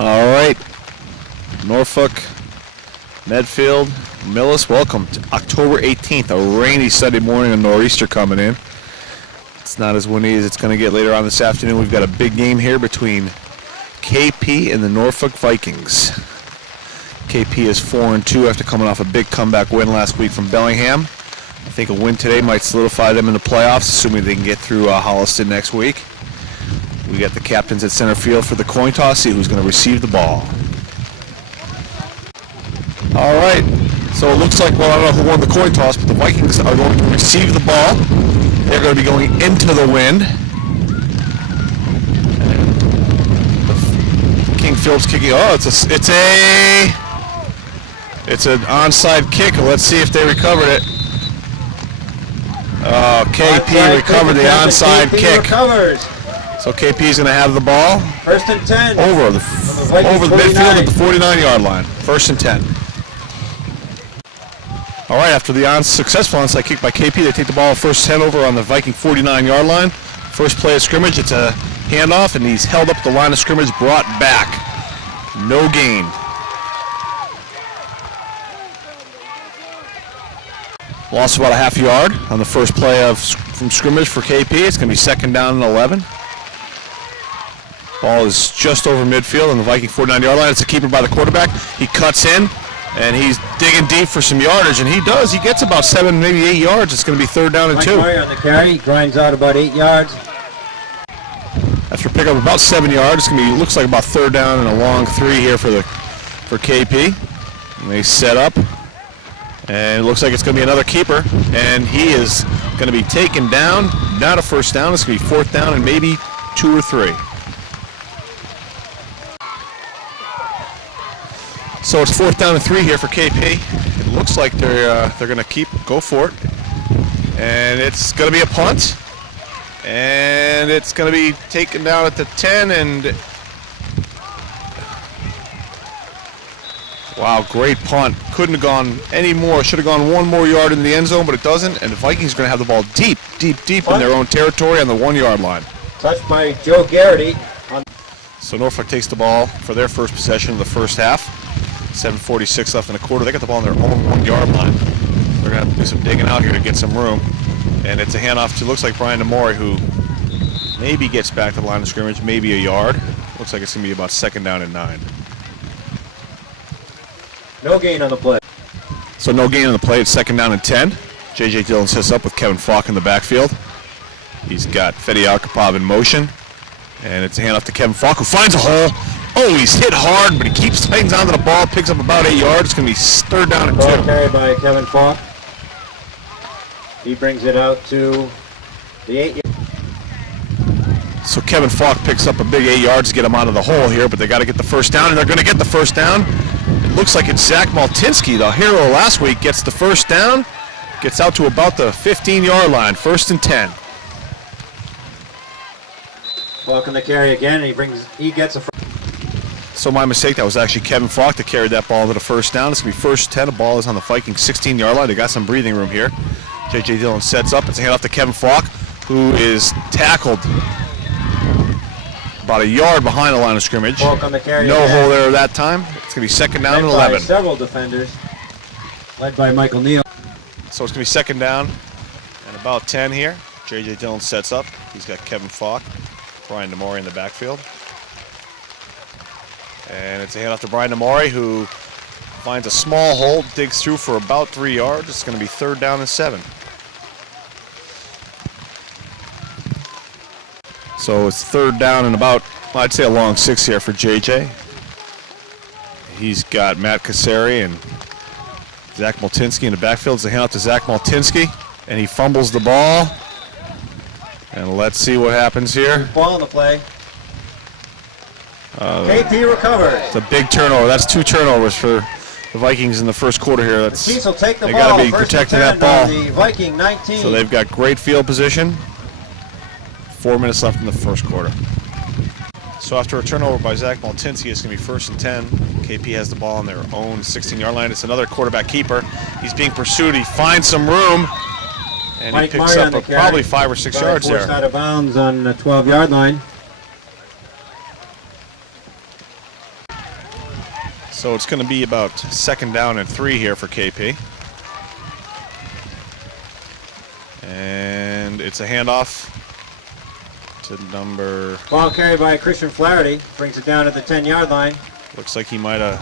All right, Norfolk, Medfield, Millis, welcome to October 18th, a rainy Sunday morning, a nor'easter coming in. It's not as windy as it's going to get later on this afternoon. We've got a big game here between KP and the Norfolk Vikings. KP is 4-2 after coming off a big comeback win last week from Bellingham. I think a win today might solidify them in the playoffs, assuming they can get through Holliston next week. We got the captains at center field for the coin toss, see who's going to receive the ball. All right, so it looks like, well, I don't know who won the coin toss, but the Vikings are going to receive the ball. They're going to be going into the wind. King Phillips kicking. Oh, it's an onside kick. Let's see if they recovered it. KP recovered the onside kick. Recovers. So KP is going to have the ball. 1st and 10. Over the midfield at the 49-yard line. 1st and 10. All right, after the successful onside kick by KP, they take the ball 1st and 10 over on the Viking 49-yard line. First play of scrimmage, it's a handoff, and he's held up at the line of scrimmage, brought back. No gain. Lost about a half yard on the first play from scrimmage for KP. It's going to be 2nd down and 11. Ball is just over midfield on the Viking 49-yard line. It's a keeper by the quarterback. He cuts in, and he's digging deep for some yardage, and he does. He gets about 7, maybe 8 yards. It's going to be 3rd down and 2. Mike Murray on the carry. He grinds out about 8 yards. After pick up about 7 yards, it's going to be, looks like about 3rd down and a long 3 here for KP. And they set up, and it looks like it's going to be another keeper, and he is going to be taken down. Not a 1st down. It's going to be 4th down and maybe 2 or 3. So it's 4th down and 3 here for KP. It looks like they're going to go for it, and it's going to be a punt, and it's going to be taken down at the 10. And wow, great punt! Couldn't have gone any more. Should have gone 1 more yard in the end zone, but it doesn't. And the Vikings are going to have the ball deep in their own territory on the 1-yard line. Touched by Joe Garrity. So Norfolk takes the ball for their first possession of the first half. 7:46 left in the quarter. They got the ball on their own 1-yard line. They're going to have to do some digging out here to get some room. And it's a handoff to, looks like, Brian Demore, who maybe gets back to the line of scrimmage, maybe a yard. Looks like it's going to be about 2nd down and 9. No gain on the play. So no gain on the play. It's 2nd down and 10. J.J. Dillon sets up with Kevin Falk in the backfield. He's got Fedi Alkapov in motion. And it's a handoff to Kevin Falk, who finds a hole. Oh, he's hit hard, but he hangs onto the ball, picks up about 8 yards. It's going to be 3rd down and 2. Ball carried by Kevin Falk. He brings it out to the 8. So Kevin Falk picks up a big 8 yards to get him out of the hole here, but they got to get the 1st down, and they're going to get the 1st down. It looks like it's Zach Maltinsky, the hero last week, gets the 1st down, gets out to about the 15-yard line, 1st and 10. Falk on the carry again, and he gets a. So my mistake, that was actually Kevin Falk that carried that ball to the 1st down. It's going to be 1st 10. The ball is on the Vikings 16-yard line. They got some breathing room here. J.J. Dillon sets up. It's a handoff to Kevin Falk, who is tackled about a yard behind the line of scrimmage. Falk on the carry no again. hole there that time. It's going to be 2nd down and 11. Several defenders, led by Michael Neal. So it's going to be 2nd down and about 10 here. J.J. Dillon sets up. He's got Kevin Falk, Brian Demore in the backfield. And it's a handoff to Brian Demore, who finds a small hole, digs through for about 3 yards. It's going to be 3rd down and 7. So it's 3rd down and about, well, I'd say a long 6 here for JJ. He's got Matt Kasseri and Zach Maltinsky in the backfield. It's a handoff to Zach Maltinsky, and he fumbles the ball. And let's see what happens here. Ball on the play. KP recovers. It's a big turnover. That's 2 turnovers for the Vikings in the first quarter here. The Chiefs will take the they ball. Got to be protecting that ball. The Viking 19. So they've got great field position. 4 minutes left in the first quarter. So after a turnover by Zach Maltinsky, it's going to be 1st and 10. KP has the ball on their own 16-yard line. It's another quarterback keeper. He's being pursued. He finds some room, and he picks up probably 5 or 6 yards there. Forced out of bounds on the 12-yard line. So it's going to be about 2nd down and 3 here for KP. And it's a handoff to number... Ball carried by Christian Flaherty. Brings it down at the 10-yard line. Looks like he might have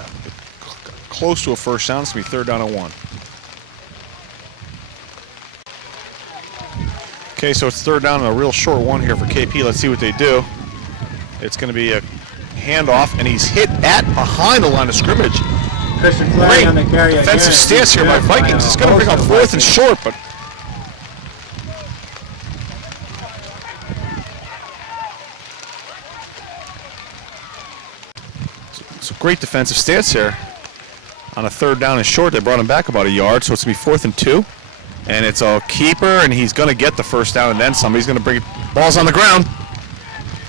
close to a first down. It's going to be 3rd down and 1. Okay, so it's 3rd down and a real short one here for KP. Let's see what they do. It's going to be a handoff, and he's hit at behind the line of scrimmage. Christian Flaherty on the carry. Defensive stance here by Vikings. It's going to bring up 4th and short, but it's a great defensive stance here. On a 3rd down and short, they brought him back about a yard, so it's going to be 4th and 2. And it's a keeper, and he's going to get the first down and then some. He's going to bring balls on the ground.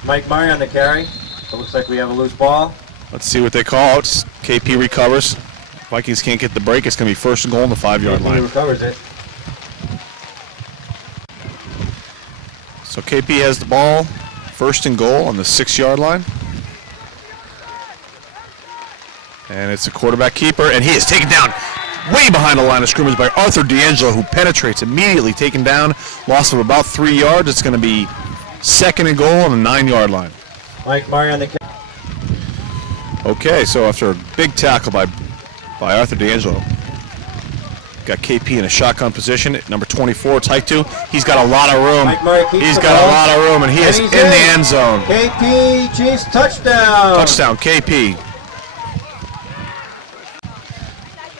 Mike Murray on the carry. It looks like we have a loose ball. Let's see what they call it. KP recovers. Vikings can't get the break. It's going to be 1st and goal on the 5-yard line. He recovers it. So KP has the ball. 1st and goal on the 6-yard line. And it's a quarterback keeper, and he is taken down way behind the line of scrimmage by Arthur D'Angelo, who penetrates immediately, taken down. Loss of about 3 yards. It's going to be 2nd and goal on the 9-yard line. Mike Murray on the carry. Okay, so after a big tackle by Arthur D'Angelo, got KP in a shotgun position at number 24. It's hiked to. He's got a lot of room. Mike Murray keeps He's the got ball. a lot of room, and he is in the end zone. KP Chiefs touchdown. Touchdown, KP.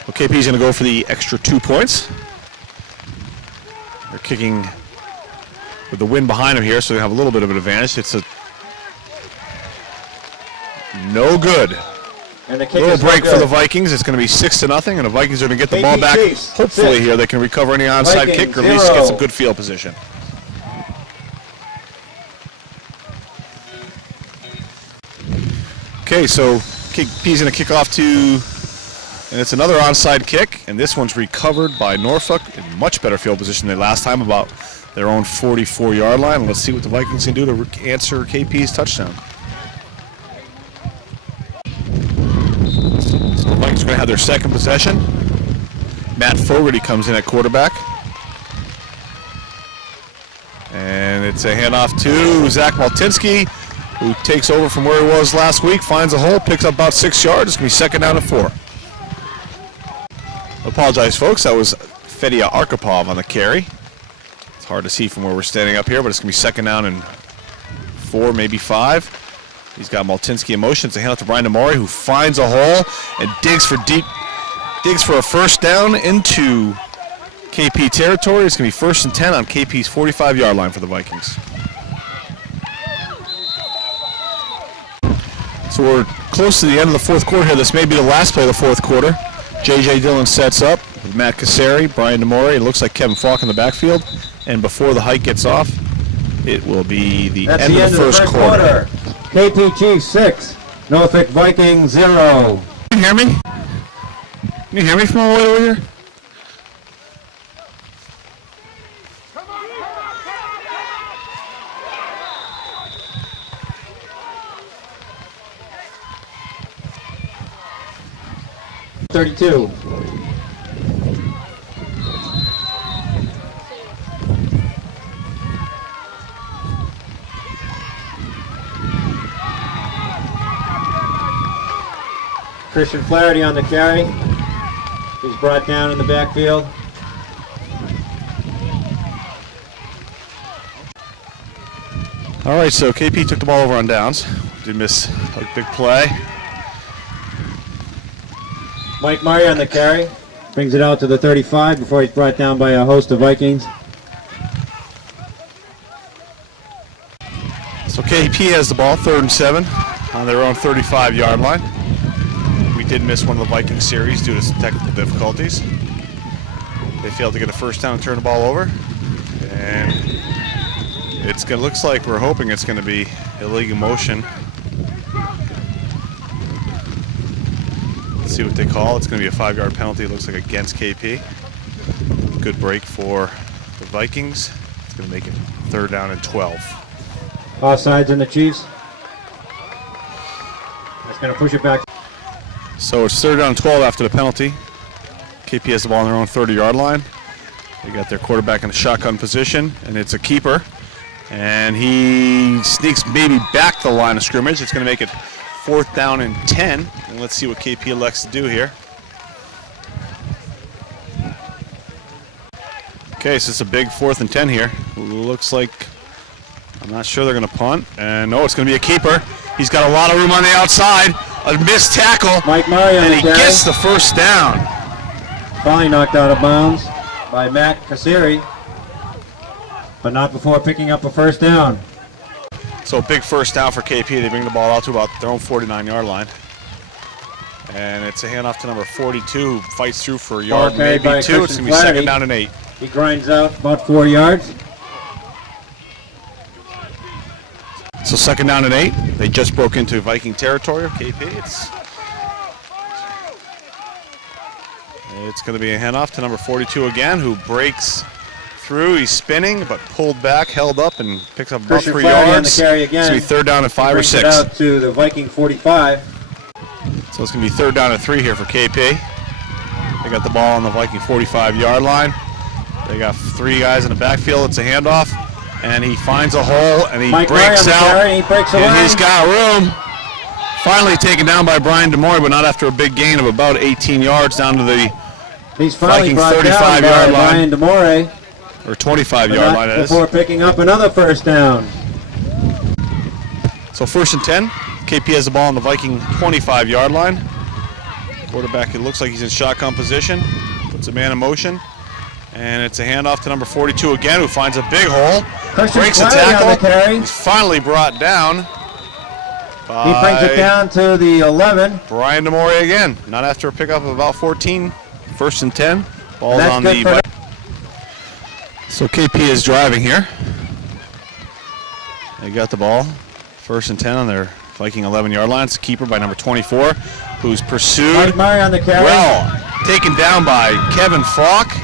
Well, KP's going to go for the extra 2 points. They're kicking with the wind behind him here, so they have a little bit of an advantage. It's a no good. And the kick Little is break no for the good. Vikings. It's going to be 6-0, and the Vikings are going to get the KP ball back. Chiefs, Hopefully 6. here they can recover any onside Vikings, kick, or at least 0. get some good field position. Okay, so KP's going to kick off to, and it's another onside kick, and this one's recovered by Norfolk in much better field position than last time, about their own 44-yard line. Let's see what the Vikings can do to answer KP's touchdown. So the Vikings are going to have their 2nd possession. Matt Fogarty comes in at quarterback. And it's a handoff to Zach Maltinsky, who takes over from where he was last week, finds a hole, picks up about 6 yards. It's going to be 2nd down and 4. I apologize, folks. That was Fedia Arkhipov on the carry. It's hard to see from where we're standing up here, but it's going to be 2nd down and 4, maybe 5. He's got Maltinsky in motion. It's a handoff to Brian Demore, who finds a hole and digs for a first down into KP territory. It's going to be 1st and 10 on KP's 45-yard line for the Vikings. So we're close to the end of the 4th quarter here. This may be the last play of the 4th quarter. J.J. Dillon sets up with Matt Cassari, Brian Demore. It looks like Kevin Falk in the backfield. And before the hike gets off, it will be the end of the first quarter. KP Chiefs 6, Norfolk Vikings 0. Can you hear me? Can you hear me from all the way over here? .32. Christian Flaherty on the carry. He's brought down in the backfield. All right, so KP took the ball over on downs. Did miss a big play. Mike Murray on the carry. Brings it out to the 35 before he's brought down by a host of Vikings. So KP has the ball, 3rd and 7 on their own 35-yard line. We did miss one of the Vikings series due to some technical difficulties. They failed to get a first down and turn the ball over. And looks like we're hoping it's going to be illegal motion. Let's see what they call. It's going to be a 5-yard penalty, it looks like, against KP. Good break for the Vikings. It's going to make it 3rd down and 12. Offsides in the Chiefs. That's going to push it back. So it's 3rd down and 12 after the penalty. KP has the ball on their own 30-yard line. They got their quarterback in a shotgun position, and it's a keeper. And he sneaks maybe back to the line of scrimmage. It's going to make it 4th down and 10. And let's see what KP elects to do here. Okay, so it's a big 4th and 10 here. Looks like, I'm not sure they're going to punt. And no, it's going to be a keeper. He's got a lot of room on the outside. A missed tackle. Mike Murray on and the he carry. gets the 1st down. Finally knocked out of bounds by Matt Kassiri, but not before picking up a 1st down. So big 1st down for KP. They bring the ball out to about their own 49-yard line. And it's a handoff to number 42, who fights through for a yard, maybe 2. It's going to be 2nd down and 8. He grinds out about 4 yards. So 2nd down and 8. They just broke into Viking territory of KP. It's going to be a handoff to number 42 again, who breaks through. He's spinning, but pulled back, held up, and picks up about 3 yards. On the carry again. It's going to be 3rd down and 5 or 6. It out to the Viking 45. So it's going to be 3rd down and 3 here for KP. They got the ball on the Viking 45-yard line. They got 3 guys in the backfield. It's a handoff, and he finds a hole, and he breaks out. He breaks and he's got room. Finally taken down by Brian DeMoy, but not after a big gain of about 18 yards down to the He's finally Viking 35-yard line. Brian DeMoy. Or 25-yard line, it is. Before picking up another 1st down. So 1st and 10. KP has the ball on the Viking 25-yard line. Quarterback, it looks like he's in shotgun position. Puts a man in motion. And it's a handoff to number 42 again, who finds a big hole. Breaks the tackle. He's finally brought down. He brings it down to the 11. Brian DeMoy again. Not after a pickup of about 14. 1st and 10. Ball's on the. So KP is driving here. They got the ball. 1st and 10 on their Viking 11-yard line. It's a keeper by number 24, who's pursued. Mike Murray on the carry. Well, taken down by Kevin Falk.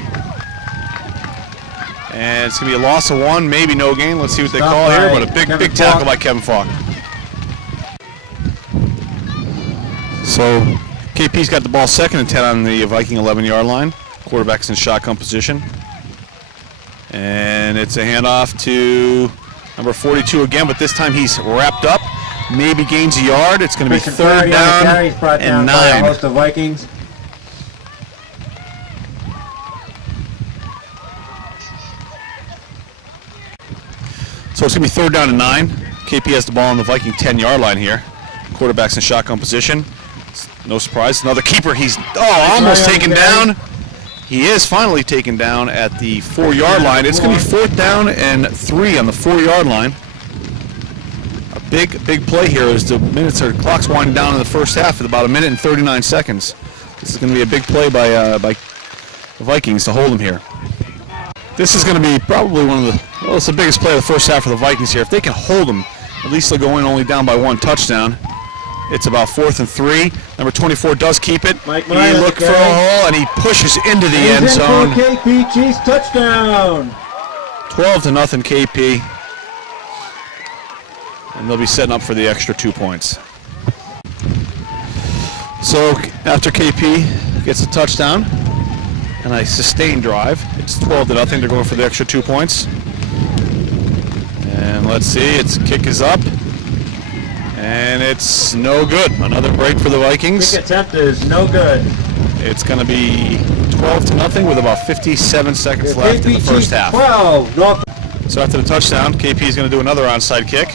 And it's going to be a loss of 1, maybe no gain. Let's see what they call here. But a big tackle by Kevin Falk. So KP's got the ball 2nd and 10 on the Viking 11-yard line. Quarterback's in shotgun position. And it's a handoff to number 42 again, but this time he's wrapped up. Maybe gains a yard. It's going to be 3rd down and 9. By a host of Vikings. So it's going to be 3rd down and 9. KP has the ball on the Viking 10-yard line here. Quarterback's in shotgun position. No surprise. Another keeper. He's almost taken down. He is finally taken down at the 4-yard line. It's going to be 4th down and 3 on the 4-yard line. A big play here as the clock's winding down in the first half at about 1 minute and 39 seconds. This is going to be a big play by the Vikings to hold him here. This is going to be probably it's the biggest play of the first half for the Vikings here. If they can hold them, at least they'll go in only down by 1 touchdown. It's about 4th and 3. Number 24 does keep it. He looked for a hole, and he pushes into the end zone. KP Chiefs touchdown. 12-0 KP. And they'll be setting up for the extra 2 points. So after KP gets a touchdown and a sustained drive, it's 12-0. They're going for the extra 2 points. And let's see, its kick is up. And it's no good. Another break for the Vikings. Kick attempt is no good. It's going to be 12-0 with about 57 seconds left in the first half. 12. So after the touchdown, KP is going to do another onside kick.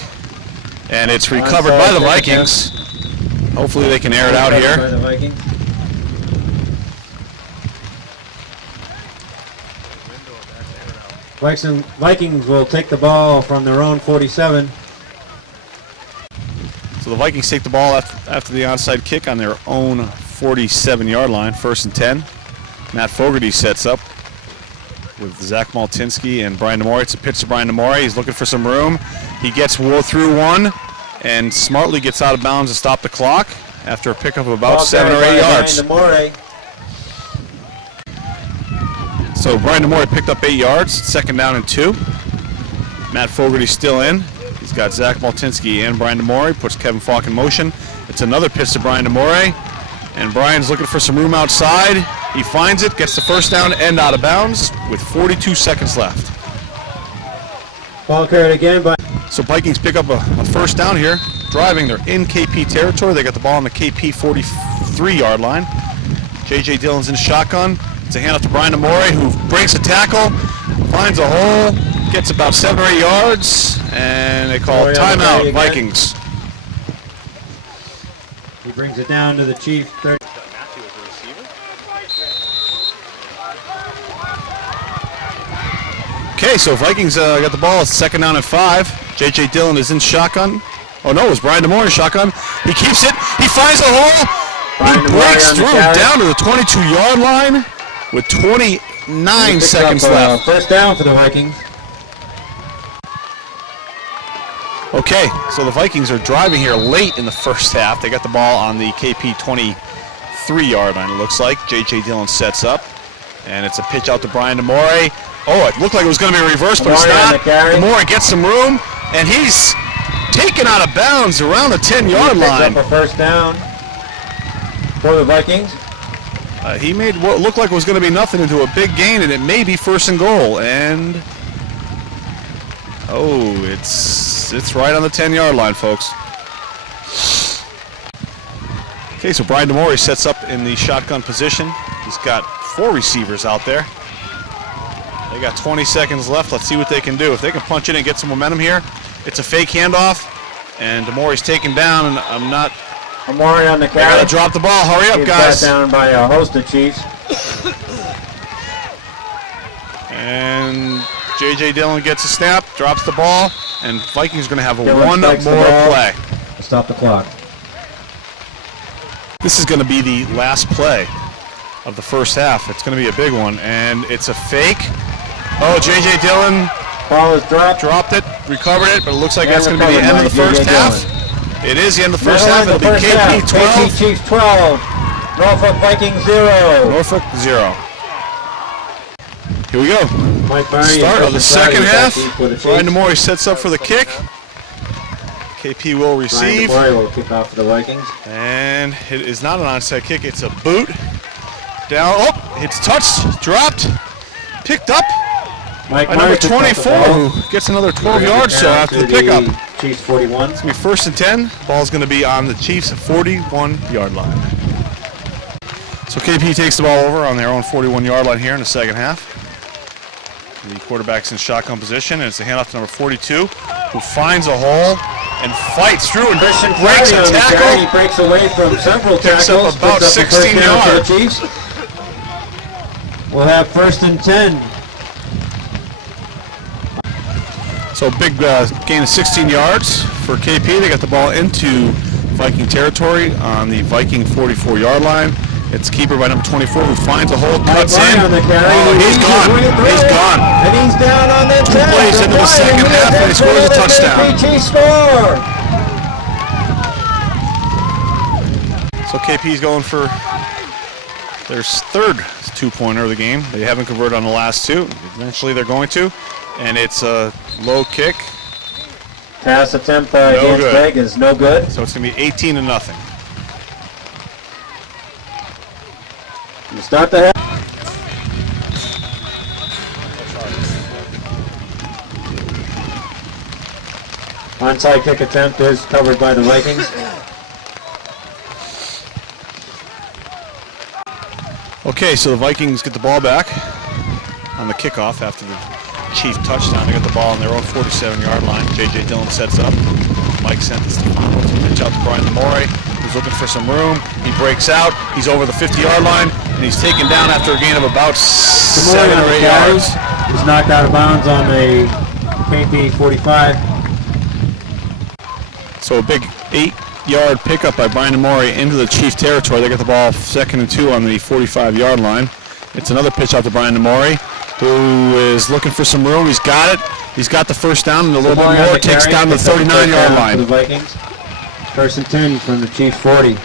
And it's recovered by the Vikings. Hopefully they can air it out here. Vikings will take the ball from their own 47. So the Vikings take the ball after the onside kick on their own 47-yard line, 1st and 10. Matt Fogarty sets up with Zach Maltinsky and Brian DeMore. It's a pitch to Brian DeMore. He's looking for some room. He gets through 1 and smartly gets out of bounds to stop the clock after a pickup of about 7 or 8 yards. So Brian DeMore picked up 8 yards, 2nd down and 2. Matt Fogarty still in. He's got Zach Maltinsky and Brian DeMore. Puts Kevin Falk in motion. It's another pitch to Brian DeMore. And Brian's looking for some room outside. He finds it, gets the first down and out of bounds with 42 seconds left. Ball carried again by... So Vikings pick up a first down here. Driving, they're in KP territory. They got the ball on the KP 43-yard line. J.J. Dillon's in shotgun. It's a handoff to Brian Amore, who breaks a tackle, finds a hole, gets about 7 or 8 yards, and they call timeout, Vikings. He brings it down to the Chief 30. Okay, so Vikings got the ball. It's 2nd down and 5. J.J. Dillon is in shotgun. Oh no, it was Brian Amore in shotgun. He keeps it. He finds a hole. He breaks through down to the 22-yard line with 29 seconds left. First down for the Vikings. Okay, so the Vikings are driving here late in the first half. They got the ball on the KP 23-yard line, it looks like. J.J. Dillon sets up, and it's a pitch out to Brian Amore. Oh, it looked like it was going to be a reverse, but it's not. Amore gets some room, and he's taken out of bounds around the 10-yard line. Up a first down for the Vikings. He made what looked like it was going to be nothing into a big gain, and it may be 1st and goal. And oh, it's right on the 10-yard line, folks. Okay, so Brian Amore sets up in the shotgun position. He's got 4 receivers out there. They got 20 seconds left. Let's see what they can do. If they can punch in and get some momentum here. It's a fake handoff, and Amore's taken down, and I'm not... Amore on the carry. They gotta drop the ball. Hurry up, guys. He's down by a host of Chiefs. And J.J. Dillon gets a snap, drops the ball, and Vikings are going to have one more play. Stop the clock. This is going to be the last play of the first half. It's going to be a big one, and it's a fake. Oh, J.J. Dillon ball is dropped it, recovered it, but it looks like that's going to be the end of the first half. It is the end of the first half. It'll be KP 12. KP Chiefs 12. Norfolk Vikings 0. Norfolk 0. Here we go. Start of the second half. Brian Amore sets up for the kick. KP will receive. Brian Amore will kick off for the Vikings. And it is not an onside kick. It's a boot. Down. Oh, it's touched, dropped, picked up by number 24, who gets another 12 yards so after the pickup. Chiefs 41. It's going to be 1st and 10. Ball's going to be on the Chiefs' 41-yard line. So KP takes the ball over on their own 41-yard line here in the second half. The quarterback's in shotgun position, and it's a handoff to number 42, who finds a hole and fights through and breaks a tackle. He breaks away from several tackles. Picks up about 16 yards. We'll have 1st and 10. So big gain of 16 yards for KP. They got the ball into Viking territory on the Viking 44-yard line. It's keeper by number 24 who finds a hole, cuts in. On the carry. Oh, he's gone. He's gone. And he's down on the 2 plays into the second half, and he scores a touchdown. Score. So KP's going for their 3rd 2-pointer of the game. They haven't converted on the last 2. Eventually they're going to. And it's a low kick. Pass attempt against Vegas, no good. So it's going to be 18-0. You start the half. Onside kick attempt is covered by the Vikings. Okay, so the Vikings get the ball back on the kickoff after the Chief touchdown. They got the ball on their own 47-yard line. J.J. Dillon sets up. Mike sent this pitch out to Brian Amore, who's looking for some room. He breaks out. He's over the 50-yard line, and he's taken down after a gain of about 7 or 8 yards. He's knocked out of bounds on the KP 45. So a big 8-yard pickup by Brian Amore into the Chief territory. They get the ball 2nd and 2 on the 45-yard line. It's another pitch out to Brian Amore, who is looking for some room. He's got it. He's got the first down and a little bit more. Takes down the 39-yard line. The Vikings. 1st and 10 from the Chiefs 40.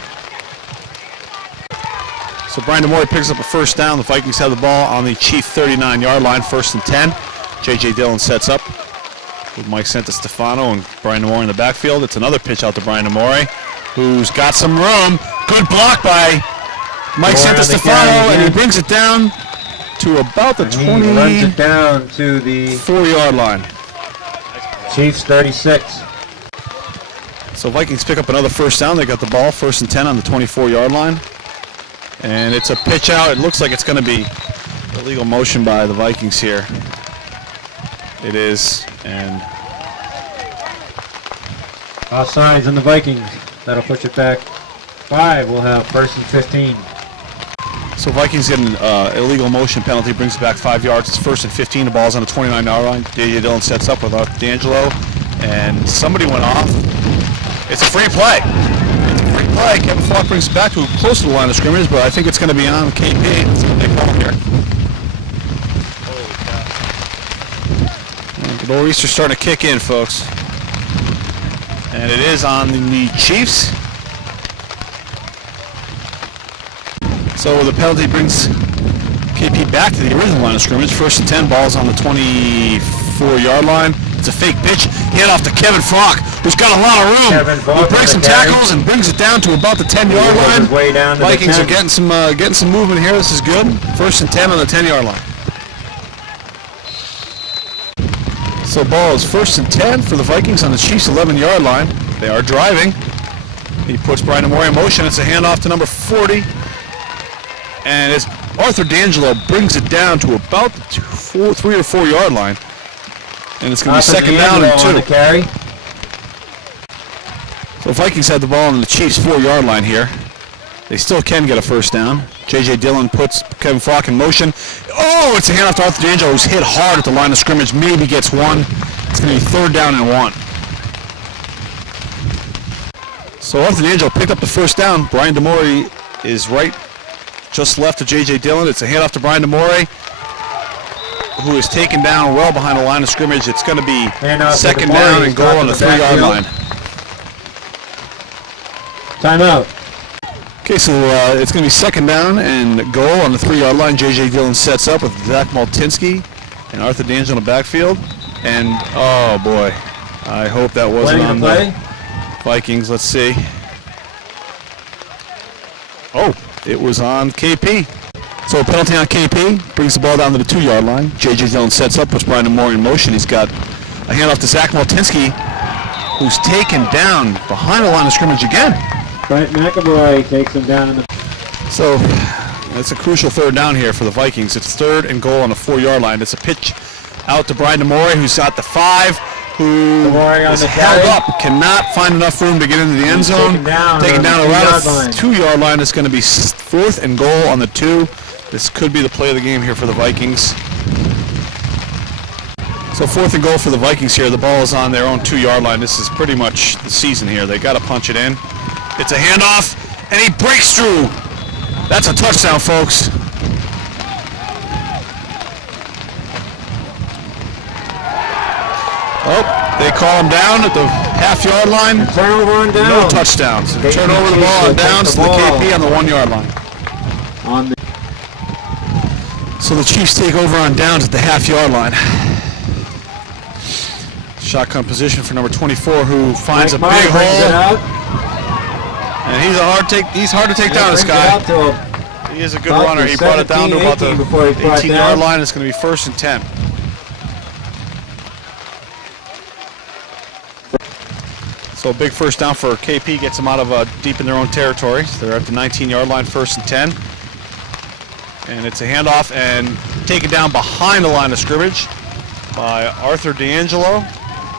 So Brian Amore picks up a first down. The Vikings have the ball on the Chief 39-yard line. 1st and 10. J.J. Dillon sets up with Mike Stefano and Brian Amore in the backfield. It's another pitch out to Brian Amore, who's got some room. Good block by Mike Santostefano, and he brings it down to about the 20. He runs it down to the 4-yard line. Chiefs 36. So Vikings pick up another first down. They got the ball, 1st and 10 on the 24-yard line. And it's a pitch out. It looks like it's going to be illegal motion by the Vikings here. It is, and Offsides on the Vikings. That'll push it back 5. We'll have 1st and 15. so Vikings get an illegal motion penalty, brings it back 5 yards. It's 1st and 15. The ball's on the 29-yard line. J.J. Dillon sets up with D'Angelo, and somebody went off. It's a free play. It's a free play. Kevin Falk brings it back to close to the line of scrimmage, but I think it's going to be on KP. That's what they call here. And the Nor'easter's starting to kick in, folks. And it is on the Chiefs. So the penalty brings KP back to the original line of scrimmage. 1st and 10, ball's on the 24-yard line. It's a fake pitch. Hand off to Kevin Falk, who's got a lot of room. He breaks some tackles and brings it down to about the 10-yard line. Way down to Vikings the are getting some movement here. This is good. 1st and 10 on the 10-yard line. So ball is 1st and 10 for the Vikings on the Chiefs' 11-yard line. They are driving. He puts Brian Amore in motion. It's a handoff to number 40. And as Arthur D'Angelo brings it down to about the 3 or 4 yard line. And it's going to be 2nd down and 2. On the carry. So Vikings had the ball on the Chiefs' 4-yard line here. They still can get a 1st down. J.J. Dillon puts Kevin Falk in motion. Oh, it's a handoff to Arthur D'Angelo, who's hit hard at the line of scrimmage. Maybe gets 1. It's going to be 3rd down and 1. So Arthur D'Angelo picked up the 1st down. Brian DeMore is right just left of J.J. Dillon. It's a handoff to Brian DeMore, who is taken down well behind the line of scrimmage. It's going to be 2nd down and goal on the 3-yard line. Timeout. Okay, so it's going to be 2nd down and goal on the 3-yard line. J.J. Dillon sets up with Zach Maltinsky and Arthur D'Angelo in the backfield. And, oh boy, I hope that wasn't on the Vikings. Let's see. Oh, it was on KP. So a penalty on KP, brings the ball down to the 2-yard line. J.J. Dillon sets up, puts Brian DeMore in motion. He's got a handoff to Zach Maltinsky, who's taken down behind the line of scrimmage again. Brent McAvoy takes him down in the... So that's a crucial 3rd down here for the Vikings. It's 3rd and goal on the 4-yard line. It's a pitch out to Brian DeMore, who's got the 5, who is held up, cannot find enough room to get into the end zone. Taken down around the 2-yard line. It's going to be 4th and goal on the 2. This could be the play of the game here for the Vikings. So 4th and goal for the Vikings here. The ball is on their own 2-yard line. This is pretty much the season here. They got to punch it in. It's a handoff, and he breaks through. That's a touchdown, folks. Oh, they call him down at the half-yard line. Turnover on downs. No touchdowns. Turn over the ball on downs to the KP on the 1-yard line. So the Chiefs take over on downs at the half-yard line. Shotgun position for number 24, who finds a big hole. And he's hard to take down, this guy. He is a good runner. He brought it down to about the 18-yard line. It's going to be 1st and 10. So a big 1st down for KP, gets them out of deep in their own territory. So they're at the 19-yard line, 1st and 10. And it's a handoff and taken down behind the line of scrimmage by Arthur D'Angelo.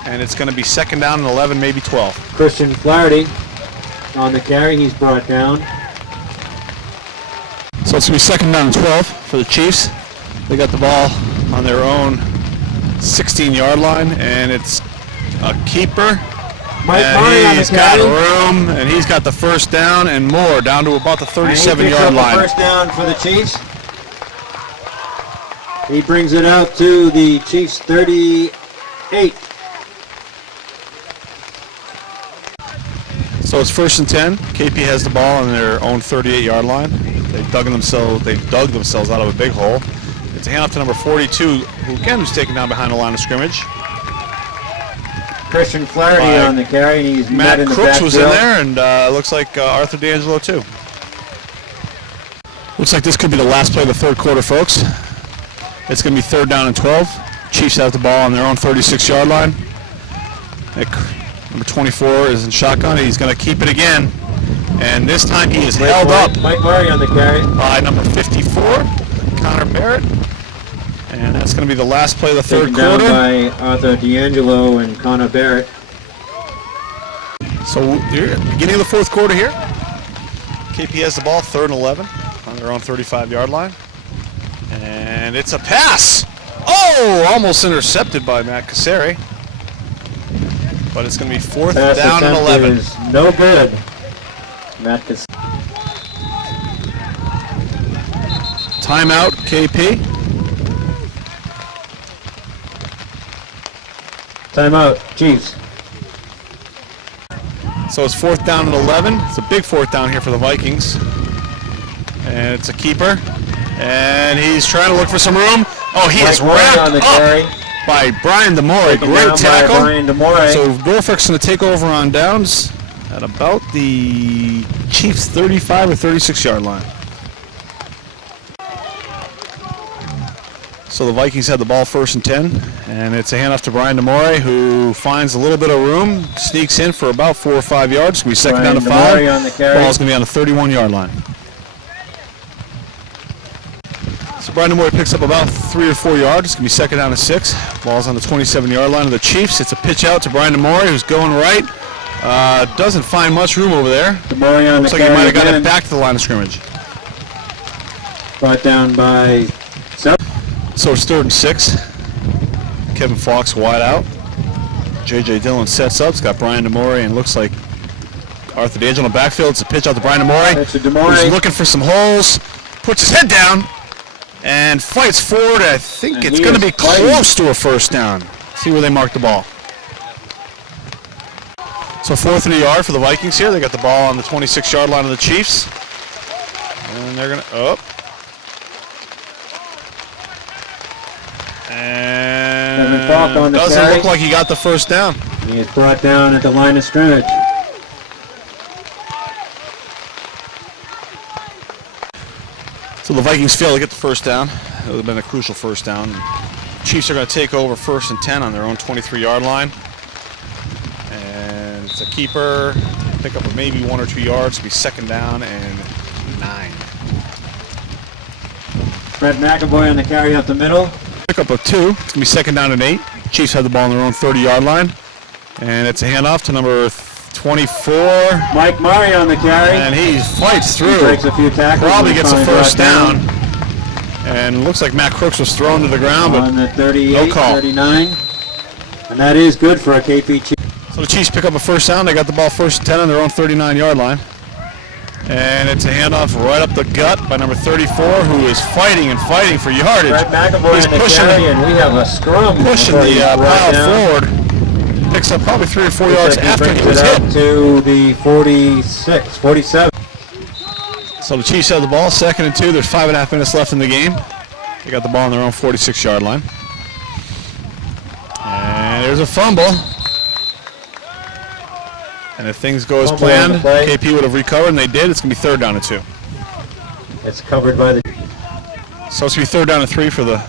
And it's going to be 2nd down and 11, maybe 12. Christian Flaherty on the carry. He's brought down. So it's going to be 2nd down and 12 for the Chiefs. They got the ball on their own 16-yard line, and it's a keeper. And he's got room, and he's got the 1st down and more, down to about the 37-yard line. 1st down for the Chiefs. He brings it out to the Chiefs 38. So it's 1st and 10. KP has the ball on their own 38-yard line. They've dug themselves out of a big hole. It's a handoff to number 42, who again was taken down behind the line of scrimmage. Christian Flaherty on the carry. He's Matt Crooks was in there, and looks like Arthur D'Angelo too. Looks like this could be the last play of the third quarter, folks. It's going to be 3rd down and 12. Chiefs have the ball on their own 36-yard line. Number 24 is in shotgun. He's going to keep it again. And this time he is held up Mike Murray on the carry. by number 54, Connor Barrett. And that's going to be the last play of the third Taken down quarter. by Arthur D'Angelo and Connor Barrett. So, beginning of the fourth quarter here. KP has the ball, 3rd and 11 on their own 35-yard line. And it's a pass. Oh, almost intercepted by Matt Casari. But it's going to be 4th Pass down and attempt 11. is no good. Matt Casari. Timeout, KP. Timeout, Chiefs. So it's 4th down and 11. It's a big 4th down here for the Vikings. And it's a keeper. And he's trying to look for some room. Oh, he is wrapped on the up carry. by Brian DeMore. Taken Great down by tackle. Brian DeMore. So Norfolk's going to take over on downs at about the Chiefs' 35 or 36-yard line. So the Vikings have the ball 1st and 10, and it's a handoff to Brian DeMore, who finds a little bit of room, sneaks in for about 4 or 5 yards. It's going to be 2nd down to 5. DeMore on the carry. Ball's going to be on the 31-yard line. So Brian DeMore picks up about 3 or 4 yards. It's going to be 2nd down to 6. Ball's on the 27-yard line of the Chiefs. It's a pitch out to Brian DeMore, who's going right. Doesn't find much room over there. DeMore on Looks the like he carry might have got again. it back to the line of scrimmage. Brought down by So it's 3rd and 6. Kevin Fox wide out. J.J. Dillon sets up. It's got Brian DeMore and looks like Arthur D'Angelo in the backfield. It's a pitch out to Brian DeMore. That's to DeMore. Who's looking for some holes. Puts his head down and fights forward. I think And it's he going to is be fighting. close to a 1st down. See where they mark the ball. So 4th and a yard for the Vikings here. They got the ball on the 26-yard line of the Chiefs. And they're going to... Kevin Falk on And the doesn't carry. look like he got the 1st down. He is brought down at the line of scrimmage. So the Vikings fail to get the 1st down. It would have been a crucial 1st down. Chiefs are going to take over 1st and 10 on their own 23-yard line. And it's a keeper. Pick up of maybe 1 or 2 yards. It'll be 2nd down and 9. Brett McAvoy on the carry up the middle. Pick up of 2. It's going to be 2nd down and 8. Chiefs have the ball on their own 30-yard line. And it's a handoff to number 24. Mike Murray on the carry. And he fights He through. breaks a few tackles. Probably and gets a finally brought 1st down. And looks like Matt Crooks was thrown to the ground, but on the 38, no call. 39. And that is good for a KP Chief. So the Chiefs pick up a 1st down. They got the ball 1st and 10 on their own 39-yard line. And it's a handoff right up the gut by number 34, who is fighting and fighting for yardage. Brett McAvoy He's on the pushing carry, and we have a scrum. Pushing before he's the brought pile down. forward. Picks up probably 3 or 4 Looks yards like he after he brings was it up hit. to the 46, 47. So the Chiefs have the ball, 2nd and 2. There's 5.5 minutes left in the game. They got the ball on their own 46-yard line. And there's a fumble. And if things go as Fumble on planned, the play. KP would have recovered, and they did. It's going to be 3rd down and 2. It's covered by the... So it's going to be 3rd down and 3 for the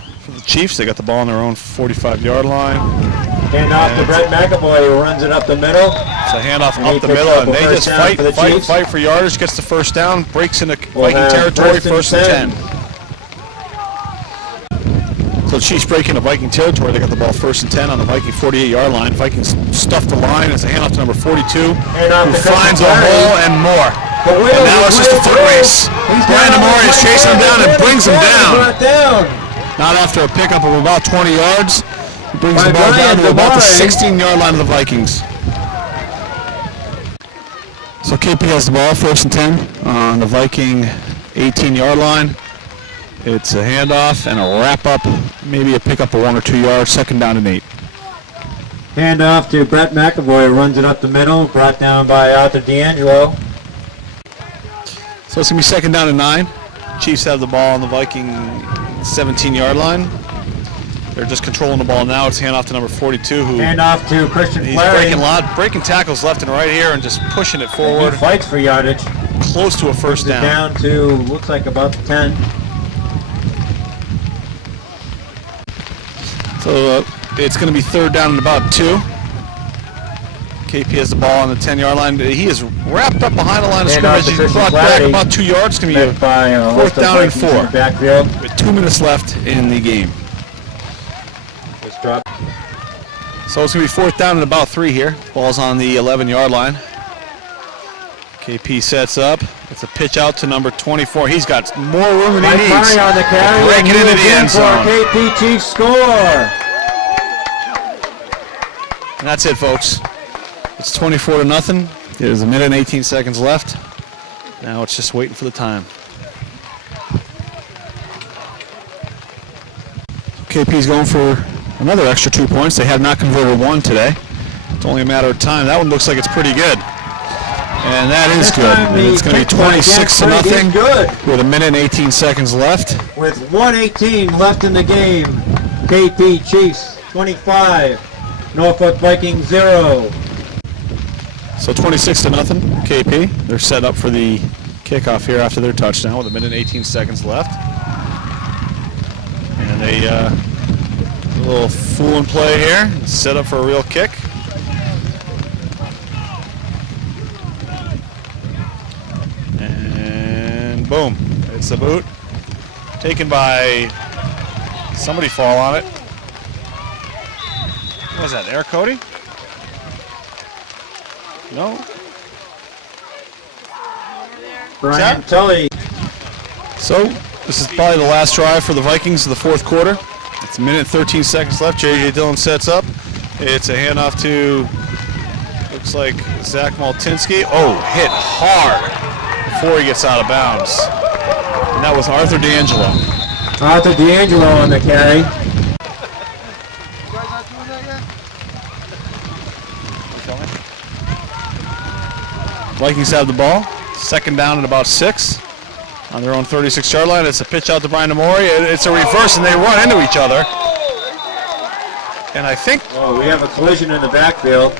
Chiefs. They got the ball on their own 45-yard line. Hand off to Brett McAvoy, who runs it up the middle. It's a handoff And he up the picks middle, up and a they first just down for the Chiefs. fight for yardage, gets the 1st down, breaks into We'll Viking have territory, 1st 1st and and 10. So the Chiefs break into Viking territory. They got the ball 1st and 10 on the Viking 48-yard line. Vikings stuff the line. It's a handoff to number 42, who off to finds a Christian hole and more. But And now it's just a foot race. Brian DeMore is chasing him down and brings him down. Not after a pickup of about 20 yards. He brings the ball down to about the 16-yard line of the Vikings. So KP has the ball, 1st and 10 on the Viking 18-yard line. It's a handoff and a wrap-up, maybe a pickup of 1 or 2 yards, 2nd down and 8. Hand off to Brett McAvoy, who runs it up the middle, brought down by Arthur D'Angelo. So it's going to be 2nd down and 9. Chiefs have the ball on the Viking 17-yard line. They're just controlling the ball now. It's handoff to number 42, who Hand off to Christian he's Clary. breaking tackles left and right here and just pushing it He forward. fights for yardage. close to a first down. Down to, looks like about 10. So it's going to be third down and about 2. KP has the ball on the 10-yard line. He is wrapped up behind the line of scrimmage. He's brought back about 2 yards. It's going to be a fourth down and 4. With 2 minutes left in the game. So it's going to be fourth down and about 3 here. Ball's on the 11-yard line. KP sets up. It's a pitch out to number 24. He's got more room than he needs. On the carry, breaking into the end zone. KP Chiefs score. And that's it, folks. It's 24-0. There's a minute and 18 seconds left. Now it's just waiting for the time. KP's going for another extra 2 points. They have not converted one today. It's only a matter of time. That one looks like it's pretty good. And that is good. And it's going to be 26-0 with a minute and 18 seconds left. With 1:18 left in the game, KP Chiefs 25, Norfolk Vikings 0. So 26-0 KP. They're set up for the kickoff here after their touchdown with a minute and 18 seconds left. And a little fool and play here. Set up for a real kick. And boom. It's a boot. Taken by somebody fall on it. What was that, there, Cody? No. Brian Tully. So this is probably the last drive for the Vikings of the fourth quarter. It's a minute and 13 seconds left. J.J. Dillon sets up. It's a handoff to, looks like Zach Maltinsky. Oh, hit hard before he gets out of bounds. And that was Arthur D'Angelo. Arthur D'Angelo on the carry. Vikings have the ball. Second down at about 6 on their own 36-yard line. It's a pitch out to Brian Amori. It's a reverse, and they run into each other. And I think... Oh, we have a collision in the backfield.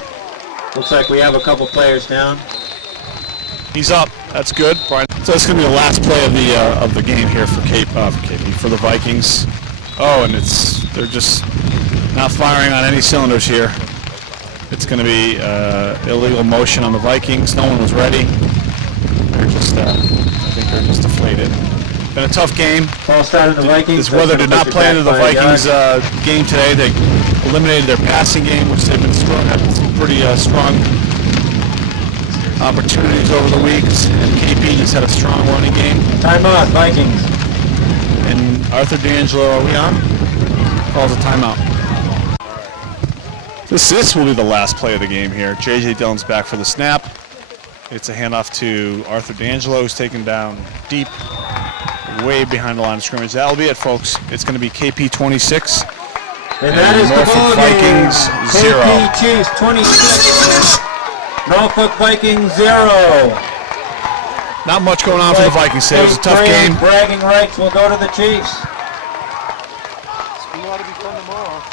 Looks like we have a couple players down. He's up. That's good. Brian. So it's going to be the last play of the game here for KP, for the Vikings. Oh, and they're just not firing on any cylinders here. It's going to be illegal motion on the Vikings. No one was ready. They're just, I think they're just deflated. Been a tough game. Ball started the Vikings. This weather did not play into the Vikings game today. They eliminated their passing game, which they've been strong, had some pretty strong opportunities over the weeks. And KP just had a strong running game. Timeout, Vikings. And Arthur D'Angelo, are we on? Calls a timeout. This will be the last play of the game here. J.J. Dillon's back for the snap. It's a handoff to Arthur D'Angelo, who's taken down deep, way behind the line of scrimmage. That'll be it, folks. It's going to be KP 26 and that is Norfolk the Vikings 0. KP Chiefs 26, Norfolk Vikings 0. Not much going on for the Vikings today. It was a tough game. Bragging rights will go to the Chiefs. It's going to be fun tomorrow.